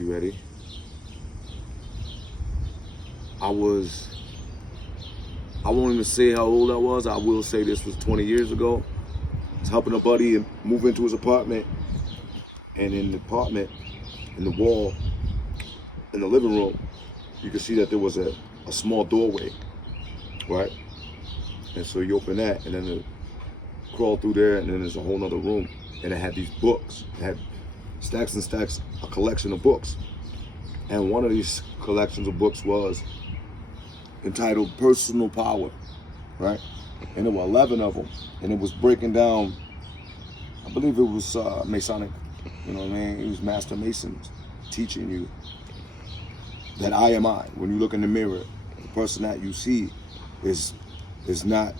You ready? I won't even say how old I was. I will say this was 20 years ago. I was helping a buddy move into his apartment. And in the apartment, in the wall, in the living room, you could see that there was a small doorway, right? And so you open that, and then it crawl through there, and then there's a whole nother room. And it had these books. It had stacks and stacks, a collection of books. And one of these collections of books was entitled Personal Power, right? And there were 11 of them. And it was breaking down, I believe it was Masonic, you know what I mean? It was Master Masons teaching you that I am I. When you look in the mirror, the person that you see is not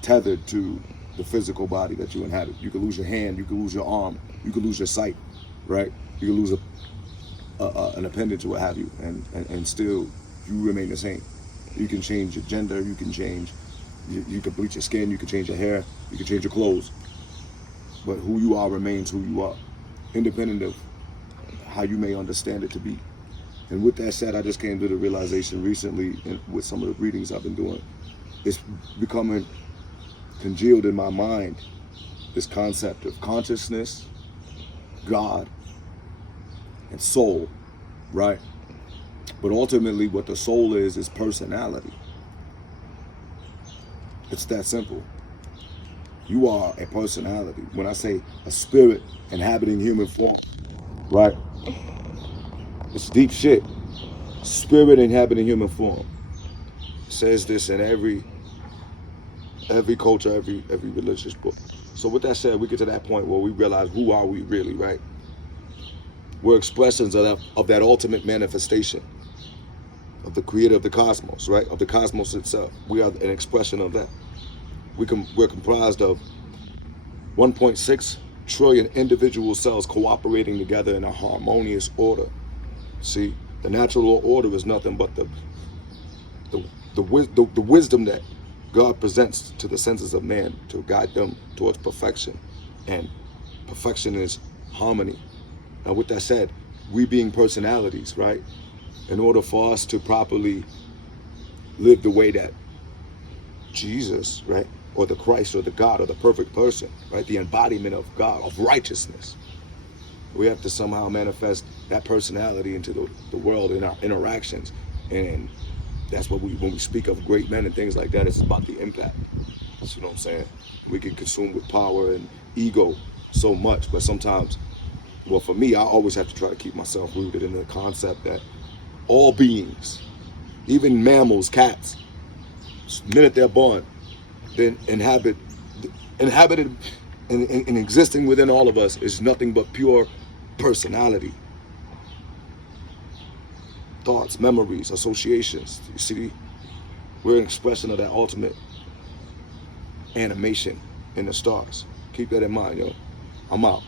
tethered to the physical body that you inhabit. You could lose your hand, you could lose your arm, you could lose your sight, right? You could lose an appendage or what have you, and still you remain the same. You can change your gender, you can change, you can bleach your skin, you can change your hair, you can change your clothes. But who you are remains who you are, independent of how you may understand it to be. And with that said, I just came to the realization recently with some of the readings I've been doing, it's becoming congealed in my mind, this concept of consciousness, God, and soul, right? But ultimately what the soul is personality. It's that simple. You are a personality. When I say a spirit inhabiting human form, right? It's deep shit. Spirit inhabiting human form. It says this in every culture, every religious book. So with that said, we get to that point where we realize who are we really, right? We're expressions of that ultimate manifestation of the creator of the cosmos, right? Of the cosmos itself. We are an expression of that. We're comprised of 1.6 trillion individual cells cooperating together in a harmonious order. See, the natural order is nothing but the wisdom that God presents to the senses of man to guide them towards perfection. And perfection is harmony. Now with that said, we being personalities, right? In order for us to properly live the way that Jesus, right? Or the Christ or the God or the perfect person, right? The embodiment of God, of righteousness. We have to somehow manifest that personality into the world in our interactions. And that's what when we speak of great men and things like that, it's about the impact. You know what I'm saying? We get consumed with power and ego so much, but sometimes, well, for me, I always have to try to keep myself rooted in the concept that all beings, even mammals, cats, the minute they're born, then inhabited and existing within all of us is nothing but pure personality. Thoughts, memories, associations. You see, we're an expression of that ultimate animation in the stars. Keep that in mind, yo. I'm out.